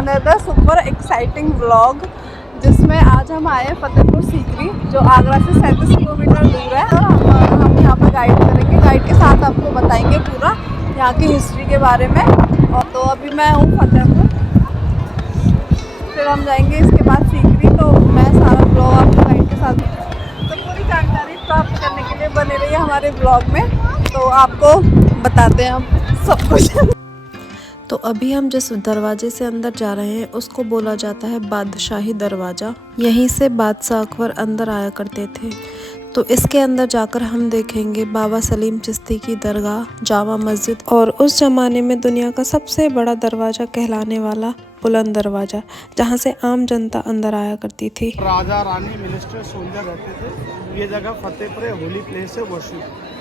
Another super exciting vlog, जिसमें आज हम आए हैं फतेहपुर सीकरी, जो आगरा से 37 किलोमीटर दूर है। हम यहाँ पर गाइड करेंगे, गाइड के साथ आपको बताएंगे पूरा यहाँ की हिस्ट्री के बारे में। और तो अभी मैं हूँ फतेहपुर, फिर हम जाएंगे इसके बाद सीकरी। तो मैं सारा ब्लॉग आपको गाइड के साथ, तो पूरी जानकारी प्राप्त करने के लिए बने रहिए हमारे ब्लॉग में। तो आपको बताते हैं हम सब कुछ। तो अभी हम जिस दरवाजे से अंदर जा रहे हैं उसको बोला जाता है बादशाही दरवाज़ा। यहीं से बादशाह अकबर अंदर आया करते थे। तो इसके अंदर जाकर हम देखेंगे बाबा सलीम चिश्ती की दरगाह, जामा मस्जिद और उस ज़माने में दुनिया का सबसे बड़ा दरवाज़ा कहलाने वाला बुलंद दरवाज़ा, जहां से आम जनता अंदर आया करती थी। राजा रानी मिनिस्टर सोल्जर रहते थे। ये जगह फतेहपुर होली प्लेस है वॉशू।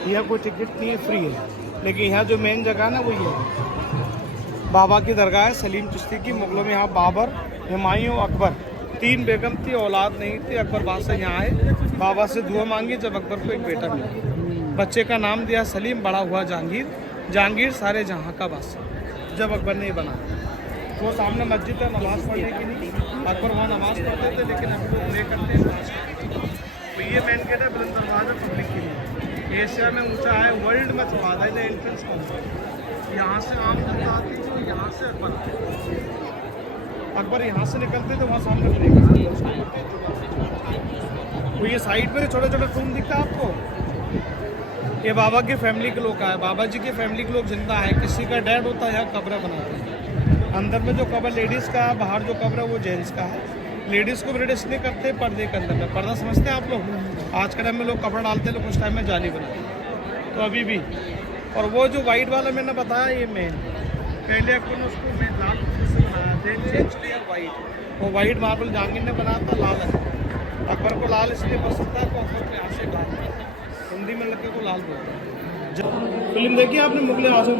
यह कोई टिकट नहीं है, फ्री है। लेकिन यहाँ जो मेन जगह है ना वो ये है, बाबा की दरगाह है सलीम चिश्ती की। मुगलों में यहाँ बाबर, हुमायूं, अकबर, 3 बेगम थी, औलाद नहीं थी। अकबर बादशाह यहाँ आए, बाबा से दुआ मांगी। जब अकबर को एक बेटा मिला, बच्चे का नाम दिया सलीम, बड़ा हुआ जहांगीर। जहांगीर सारे जहाँ का बादशाह जब अकबर ने बनाया। वो सामने मस्जिद है नमाज़ पढ़ने के लिए, अकबर वहाँ नमाज़ पढ़ते थे, लेकिन अभी लोग प्रे करते हैं। तो ये मेन गेट है बुलंद दरवाज़ा पब्लिक के लिए। एशिया में ऊँचा है, वर्ल्ड में चौड़ा है एंट्रेंस काउंटर। यहाँ से आम जनता आती थी, यहाँ से अकबर यहाँ से निकलते थे, वहाँ सामने प्रे करते। तो ये साइड पे छोटे छोटे रूम दिखता है आपको, ये बाबा की फैमिली के लोग का है। बाबा जी की फैमिली के लोग जिंदा है, किसी का डेड होता है यहाँ कब्र बनाते हैं। अंदर में जो कब्र लेडीज़ का है, बाहर जो कब्र है वो जेंट्स का है। लेडीज़ को ब्रिटिश नहीं करते पर्दे के अंदर में। पर्दा समझते हैं आप लोग? आज के टाइम में लोग कपड़ा डालते हैं, लोग उस टाइम में जाली बनाते हैं। तो अभी भी। और वो जो वाइट वाला मैंने बताया, ये मेन पहले अकबर ने उसको मेन लाल से बनाया, देन चेंज किया वाइट। वो वाइट मार्बल जहांगीर ने बनाया था, लाल है। अकबर को लाल इसलिए पसंद था, तो अकबर के यहाँ से लाल, हिंदी में लड़के को लाल बोलते हैं। जब फिल्म देखी आपने मुगल आजम,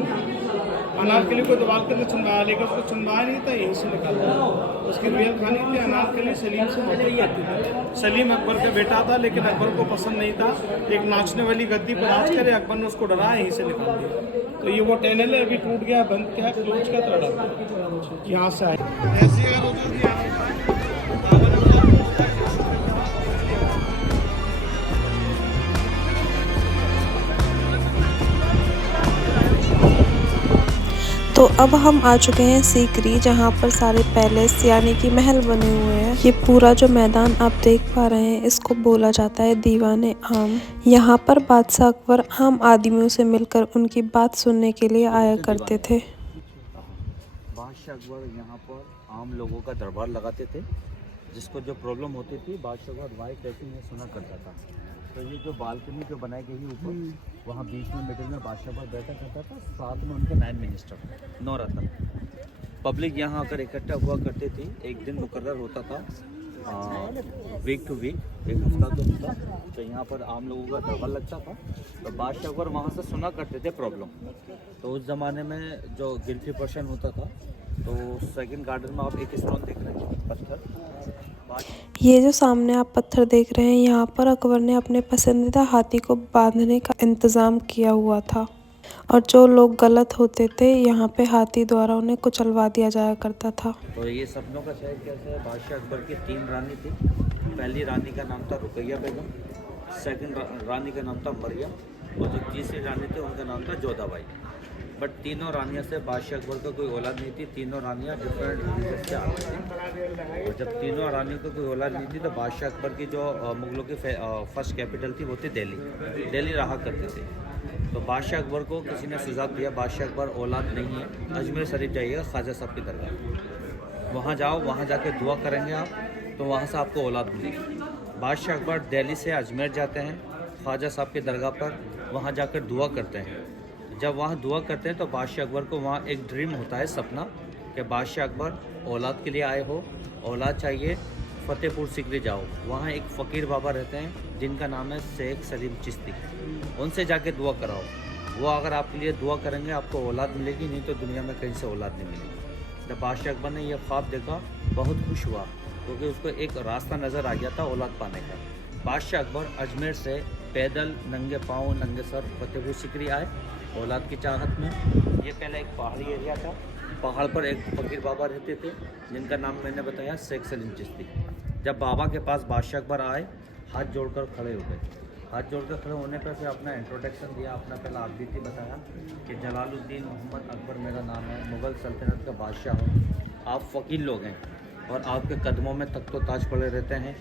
अनारकली को दबाल कर चुनवाया, लेकिन उसको चुनवाया नहीं था, यहीं से निकाला। उसकी रियल कहानी थी, अनारकली सलीम से मोहब्बत थी। सलीम अकबर का बेटा था, लेकिन अकबर को पसंद नहीं था एक नाचने वाली गद्दी पर नाच करे। अकबर ने उसको डराया, यहीं से निकाल दिया। तो ये वो टनल है, अभी टूट गया, बंद क्या है, क्लोज का तो यहाँ से आए ऐसी अगर होता है। तो अब हम आ चुके हैं सीकरी, जहाँ पर सारे पैलेस यानी कि महल बने हुए हैं। ये पूरा जो मैदान आप देख पा रहे हैं, इसको बोला जाता है दीवाने आम। यहाँ पर बादशाह अकबर आम आदमियों से मिलकर उनकी बात सुनने के लिए आया करते थे। बादशाह अकबर यहाँ पर आम लोगों का दरबार लगाते थे। जिसको जो प्रॉब्लम होती थी, बादशाह अकबर वाइट टैक्सी में सुना करता था। तो ये जो बालकनी जो बनाई गई है ऊपर, वहाँ बीच में मिडिल में बादशाह अकबर बैठा करता था, साथ में उनके 9 मिनिस्टर, 9 रत्न। पब्लिक यहाँ आकर इकट्ठा हुआ करते थे। एक दिन मुकर्रर होता था, वीक टू वीक, एक हफ्ता तो हफ्ता, तो यहाँ पर आम लोगों का दरबार लगता था। तो बादशाह अकबर वहाँ से सुना करते थे प्रॉब्लम। तो उस ज़माने में जो गिल्टी पर्सन होता था, तो सेकंड गार्डन में आप एक स्टोन देख रहे हैं, पत्थर। ये जो सामने आप पत्थर देख रहे हैं, यहाँ पर अकबर ने अपने पसंदीदा हाथी को बांधने का इंतज़ाम किया हुआ था। और जो लोग गलत होते थे, यहाँ पे हाथी द्वारा उन्हें कुचलवा दिया जाया करता था। तो ये सपनों का शहर कैसे है? बादशाह अकबर की 3 रानी थी। पहली रानी का नाम था रुकैया बेगम, सेकंड रानी का नाम था मरियम, और जो तीसरी रानी थी उनका नाम था जोधाबाई। बट तीनों रानियों से बादशाह अकबर को कोई औलाद नहीं थी। तीनों रानियाँ डिफरेंट रिलीजन से आती थी। और जब तीनों रानियों को कोई औलाद नहीं थी, तो बादशाह अकबर की जो मुगलों की फर्स्ट कैपिटल थी वो थी दिल्ली। दिल्ली रहा करते थे। तो बादशाह अकबर को किसी ने सुझाव दिया, बादशाह अकबर औलाद नहीं है, अजमेर शरीफ जाइएगा, ख्वाजा साहब की दरगाह, वहाँ जाओ, वहाँ जाके दुआ करेंगे आप, तो वहाँ से आपको औलाद मिलेगी। बादशाह अकबर दिल्ली से अजमेर जाते हैं, ख्वाजा साहब की दरगाह पर, वहाँ जाकर दुआ करते हैं। जब वहाँ दुआ करते हैं तो बादशाह अकबर को वहाँ एक ड्रीम होता है, सपना, कि बादशाह अकबर औलाद के लिए आए हो, औलाद चाहिए, फतेहपुर सीकरी जाओ। वहाँ एक फ़कीर बाबा रहते हैं जिनका नाम है शेख सलीम चिश्ती, उनसे जाके दुआ कराओ। वो अगर आपके लिए दुआ करेंगे आपको औलाद मिलेगी, नहीं तो दुनिया में कहीं से औलाद नहीं मिलेगी। जब बादशाह अकबर ने यह ख्वाब देखा, बहुत खुश हुआ, क्योंकि उसको एक रास्ता नज़र आ गया था औलाद पाने का। बादशाह अकबर अजमेर से पैदल नंगे पाँव नंगे सर फतेहपुर सीकरी आए औलाद की चाहत में। ये पहले एक पहाड़ी एरिया था, पहाड़ पर एक फकीर बाबा रहते थे जिनका नाम मैंने बताया शेख सलीम चिश्ती। जब बाबा के पास बादशाह अकबर आए, हाथ जोड़कर खड़े हो गए। हाथ जोड़कर खड़े होने पर फिर अपना इंट्रोडक्शन दिया, अपना पहला आबिदी बताया कि जलालुद्दीन मोहम्मद अकबर मेरा नाम है, मुग़ल सल्तनत का बादशाह हूँ, आप फ़कीर लोग हैं और आपके कदमों में तख्तो ताज पड़े रहते हैं।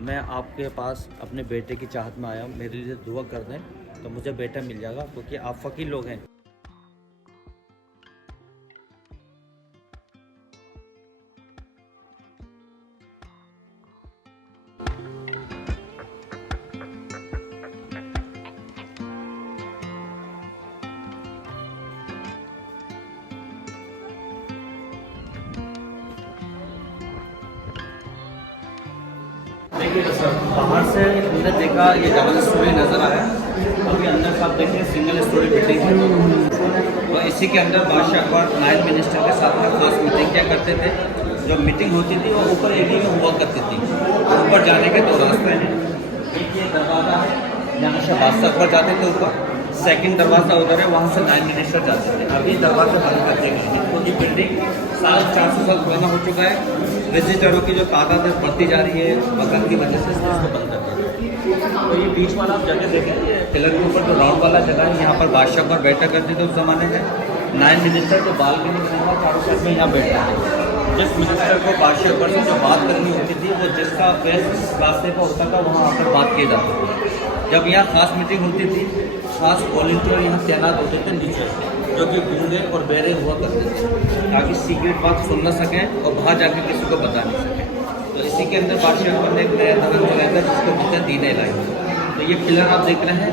मैं आपके पास अपने बेटे की चाहत में आया हूँ, मेरे लिए दुआ कर दें तो मुझे बेटा मिल जाएगा, क्योंकि आप फ़कीर लोग हैं। देखिए सर, बाहर से हमने देखा ये डबल स्टोरी नज़र आया, अभी अंदर से आप देखें सिंगल स्टोरी बिल्डिंग है। तो इसी के अंदर बादशाह अकबर नायब मिनिस्टर के साथ में फर्स्ट मीटिंग क्या करते थे। जो मीटिंग होती थी वो ऊपर एरिया में हुआ करती थी। ऊपर जाने के दो रास्ते हैं, एक ये दरवाज़ा है जहाँ से बादशाह अकबर जाते थे ऊपर, सेकंड दरवाज़ा उधर है, वहाँ से नायब मिनिस्टर जाते थे। अभी दरवाजे बंद कर दिए गए हैं क्योंकि बिल्डिंग 450 साल पुराना हो चुका है। विजिटरों की जो तादाद है बढ़ती जा रही है, वक्त की वजह से इसको बंद कर दिया। तो ये बीच वाला आप जगह देखें, ये पिलर के ऊपर जो राउंड वाला जगह है, यहाँ पर बादशाह पर बैठा करते थे उस ज़माने में। नायब मिनिस्टर जो बालकनी बनाया चारों साइड में यहाँ बैठते थे। जिस मिनिस्टर को बादशाह पर से जो बात करनी होती थी, वो जिसका फेस रास्ते पर होता था वहाँ आकर बात की जाती थी। जब यहाँ खास मीटिंग होती थी, खास वॉलंटियर यहाँ तैनात होते थे नीचे, जो कि गूंगे और बहरे हुआ करते थे, ताकि सीक्रेट बात सुन न सकें और बाहर जाकर किसी को बता नहीं सकें। तो इसी के अंदर बादशाह अकबर ने एक नया धर्म चलाया था जिसको बोलते हैं दीन इलाही। तो ये पिलर आप देख रहे हैं,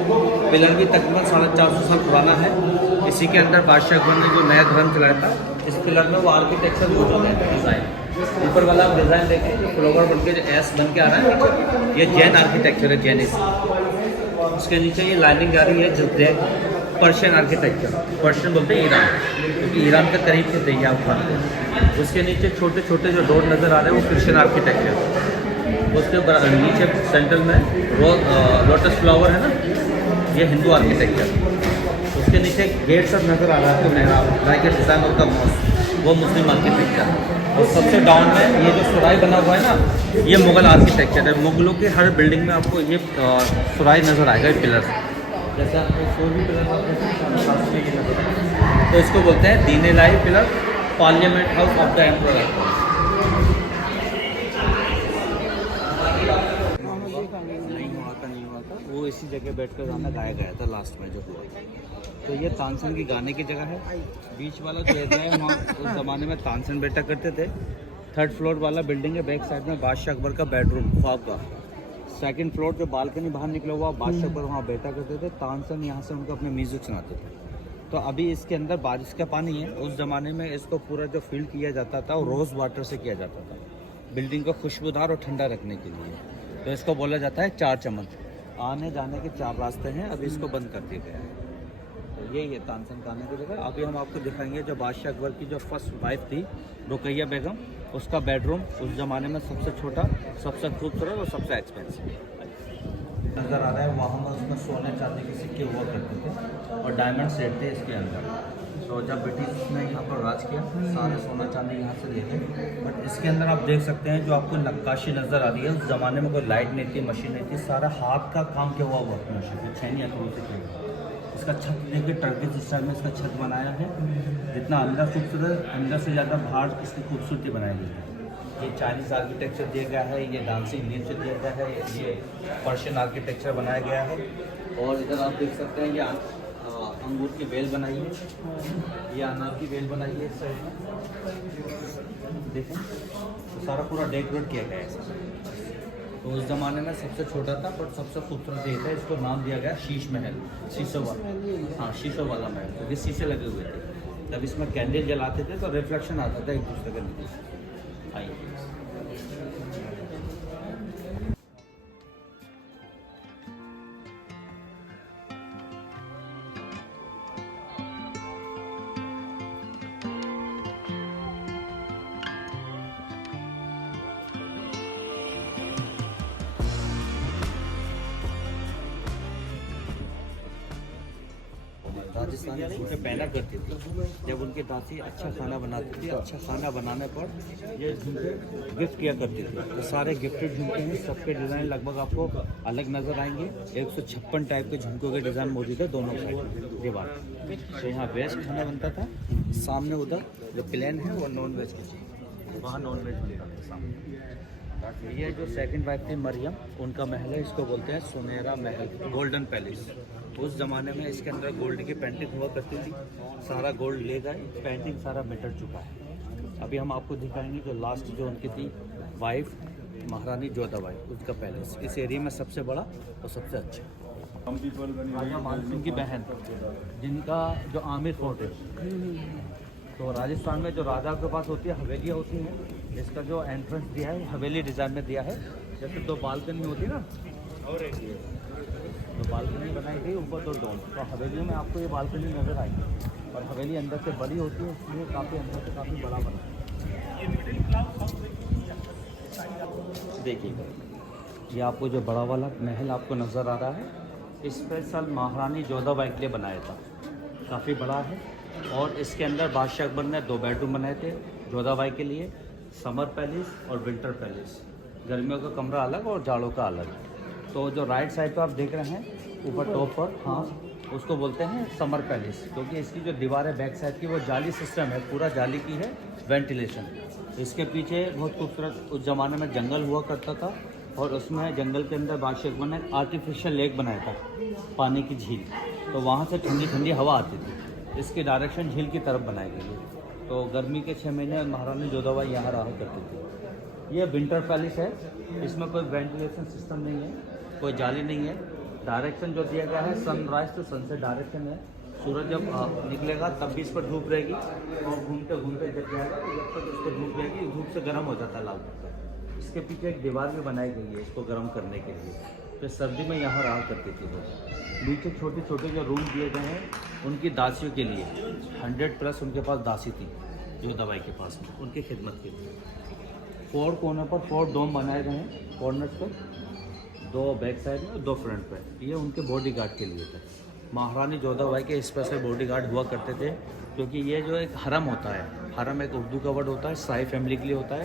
पिलर भी तकरीबन 450 साल पुराना है। इसी के अंदर बादशाह अकबर ने जो नया धर्म चलाया था, इस पिलर में वो आर्किटेक्चर मौजूद है, डिज़ाइन। ऊपर वाला आप डिज़ाइन देखें, जो फ्लोवर बन के जो एस बन के आ रहा है, ये जैन आर्किटेक्चर है, जैनिज्म। उसके नीचे ये लाइनिंग आ रही है जो पर्शियन आर्किटेक्चर, पर्शियन बोलते हैं ईरान, क्योंकि ईरान के करीब के थे यहाँ पर। उसके नीचे छोटे छोटे जो डोर नज़र आ रहे हैं वो क्रिश्चियन आर्किटेक्चर। उसके नीचे सेंटर में वो लोटस फ्लावर है ना, ये हिंदू आर्किटेक्चर। उसके नीचे गेट सब नज़र आ रहा है, तो मेहराब के डिज़ाइन और का वो मुस्लिम आर्किटेक्चर। और सबसे डाउन में ये जो सुराई बना हुआ है ना, ये मुग़ल आर्किटेक्चर है। मुग़लों के हर बिल्डिंग में आपको ये सुराई नज़र आएगा, पिलर। जैसे आपको कोई भी पिलर तो इसको बोलते हैं Din Ilahi pillar, parliament house of the emperor. नहीं हुआ था, वो इसी जगह बैठकर गाना गाया गया था लास्ट में जो हुआ। तो ये तानसेन की गाने की जगह है। बीच वाला जो एरिया है वहाँ उस ज़माने में तानसेन बैठा करते थे। थर्ड फ्लोर वाला बिल्डिंग है, बैक साइड में बादशाह अकबर का बेडरूम ख्वाब का। सेकंड फ्लोर जो बालकनी बाहर निकला हुआ, बादशाह अकबर वहाँ बैठा करते थे। तानसेन यहाँ से उनको अपने म्यूज़िक सुनाते थे। तो अभी इसके अंदर बारिश का पानी है, उस ज़माने में इसको पूरा जो फिल किया जाता था वो रोज़ वाटर से किया जाता था, बिल्डिंग को खुशबूदार और ठंडा रखने के लिए। तो इसको बोला जाता है चार चमन। आने जाने के 4 रास्ते हैं, अभी इसको बंद कर दिया गया है। तो यही है तानसेन खाने की जगह। अभी हम आपको दिखाएंगे जो बादशाह अकबर की जो फर्स्ट वाइफ थी रुकैया बेगम, उसका बेडरूम उस ज़माने में सबसे छोटा, सबसे खूबसूरत और सबसे एक्सपेंसिव नज़र आ रहा है। वहाँ में उसमें सोने चांदी के सिक्के हुआ करते थे और डायमंड सेट थे इसके अंदर। तो जब ब्रिटिश ने यहाँ पर राज किया, सारे सोना चांदी यहाँ से ले गए। बट इसके अंदर आप देख सकते हैं जो आपको नक्काशी नज़र आ रही है, उस ज़माने में कोई लाइट नहीं थी, मशीन नहीं थी, सारा हाथ का काम किया हुआ मशीन, छैनी हथौड़ों से किया। इसका छत देखिए टर्किश स्टाइल में इसका छत बनाया है। जितना अंदर खूबसूरत, अंदर से ज़्यादा बाहर इसकी खूबसूरती बनाई गई है। ये चाइनीज़ आर्किटेक्चर दिया गया है, ये डांसिंग नीम से दिया गया है, ये पर्शियन आर्किटेक्चर बनाया गया है। और इधर आप देख सकते हैं ये अंगूर की बेल बनाई है, ये अनार की बेल बनाई है इस साइड में, देखें तो सारा पूरा डेकोरेट किया गया है। तो उस ज़माने में सबसे छोटा था पर सबसे खूबसूरत ये था, इसको नाम दिया गया शीश महल, शीशों वाला। हाँ, शीशों वाला महल, क्योंकि शीशे लगे हुए थे। जब इसमें कैंडल जलाते थे तो रिफ्लेक्शन आता था एक दूसरे के नीचे। आइए राजस्थानी झुमके पहना करती थी। जब उनकी दासी अच्छा खाना बनाती थी, अच्छा खाना बनाने पर ये झुमके गिफ्ट किया करती थी। तो सारे गिफ्टेड झुमके हैं, सबके डिज़ाइन लगभग आपको अलग नज़र आएंगे। 156 टाइप के झुमकों के डिज़ाइन मौजूद है दोनों साइड दीवार। तो यहाँ वेज खाना बनता था, सामने उधर जो प्लेन है वो नॉन वेज की, वहाँ नॉन वेज बनता था सामने। ये जो सेकंड वाइफ थी मरियम, उनका महल है, इसको बोलते हैं सुनहरा महल, गोल्डन पैलेस। उस ज़माने में इसके अंदर गोल्ड की पेंटिंग हुआ करती थी, सारा गोल्ड ले गए, पेंटिंग सारा मिट चुका है। अभी हम आपको दिखाएंगे जो लास्ट जो उनकी थी वाइफ महारानी जोधाबाई, उसका पैलेस इस एरिया में सबसे बड़ा और सबसे अच्छा। राजा मान सिंह की बहन जिनका जो आमिर फोर्ट है, तो राजस्थान में जो राजा के पास होती है हवेलियाँ होती हैं, इसका जो एंट्रेंस दिया है हवेली डिज़ाइन में दिया है। जैसे दो बालकनी होती है ना, और एक ये तो बालकनी बनाई गई, ऊपर दो डोम, तो हवेलियों में आपको ये बालकनी नज़र आएगी। और हवेली अंदर से बड़ी होती है, इसलिए काफ़ी अंदर से काफ़ी बड़ा बना है। देखिएगा ये आपको जो बड़ा वाला महल आपको नज़र आ रहा है, स्पेशल महारानी जोधाबाई के लिए बनाया था, काफ़ी बड़ा है। और इसके अंदर बादशाह अकबर ने 2 बेडरूम बनाए थे जोधाबाई के लिए, समर पैलेस और विंटर पैलेस, गर्मियों का कमरा अलग और जाड़ों का अलग। तो जो राइट साइड पर आप देख रहे हैं ऊपर टॉप पर, हाँ उसको बोलते हैं समर पैलेस, क्योंकि इसकी जो दीवार है बैक साइड की वो जाली सिस्टम है, पूरा जाली की है, वेंटिलेशन। इसके पीछे बहुत खूबसूरत उस ज़माने में जंगल हुआ करता था, और उसमें जंगल के अंदर बादशाह अकबर ने आर्टिफिशियल लेक बनाया था, पानी की झील, तो वहाँ से ठंडी ठंडी हवा आती थी। इसकी डायरेक्शन झील की तरफ बनाई गई है। तो गर्मी के 6 महीने महारानी जोधाबाई यहाँ रहा करती थी। ये विंटर पैलेस है, इसमें कोई वेंटिलेशन सिस्टम नहीं है, कोई जाली नहीं है। डायरेक्शन जो दिया गया है सनराइज टू सनसेट डायरेक्शन है। सूरज जब निकलेगा तब भी इस पर धूप रहेगी, और घूमते घूमते जब जाएगा तो जब तक इसको धूप रहेगी, धूप से गर्म हो जाता है लाल पत्थर। इसके पीछे एक दीवार भी बनाई गई है इसको गर्म करने के लिए, तो सर्दी में यहाँ रहा करती थी लोग। नीचे छोटे छोटे जो रूम दिए गए हैं उनकी दासियों के लिए, 100+ उनके पास दासी थी जोधाबाई के पास, उनकी खिदमत के लिए। 4 कोने पर 4 डोम बनाए गए हैं, कॉर्नर्स पर 2 बैक साइड में और 2 फ्रंट पर। ये उनके बॉडी गार्ड के लिए थे। महारानी जोधाबाई के स्पेशल बॉडी गार्ड हुआ करते थे, क्योंकि ये जो एक हरम होता है, हरम एक उर्दू का वर्ड होता है, शाही फैमिली के लिए होता है,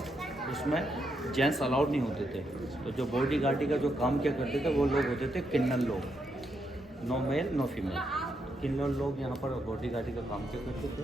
उसमें जेंट्स अलाउड नहीं होते थे। तो जो बॉडी गार्डी का जो काम किया करते थे वो लोग होते थे किन्नल लोग, नो मेल नो फीमेल। किन्नल लोग यहाँ पर बॉडी गार्डी का काम किया करते थे।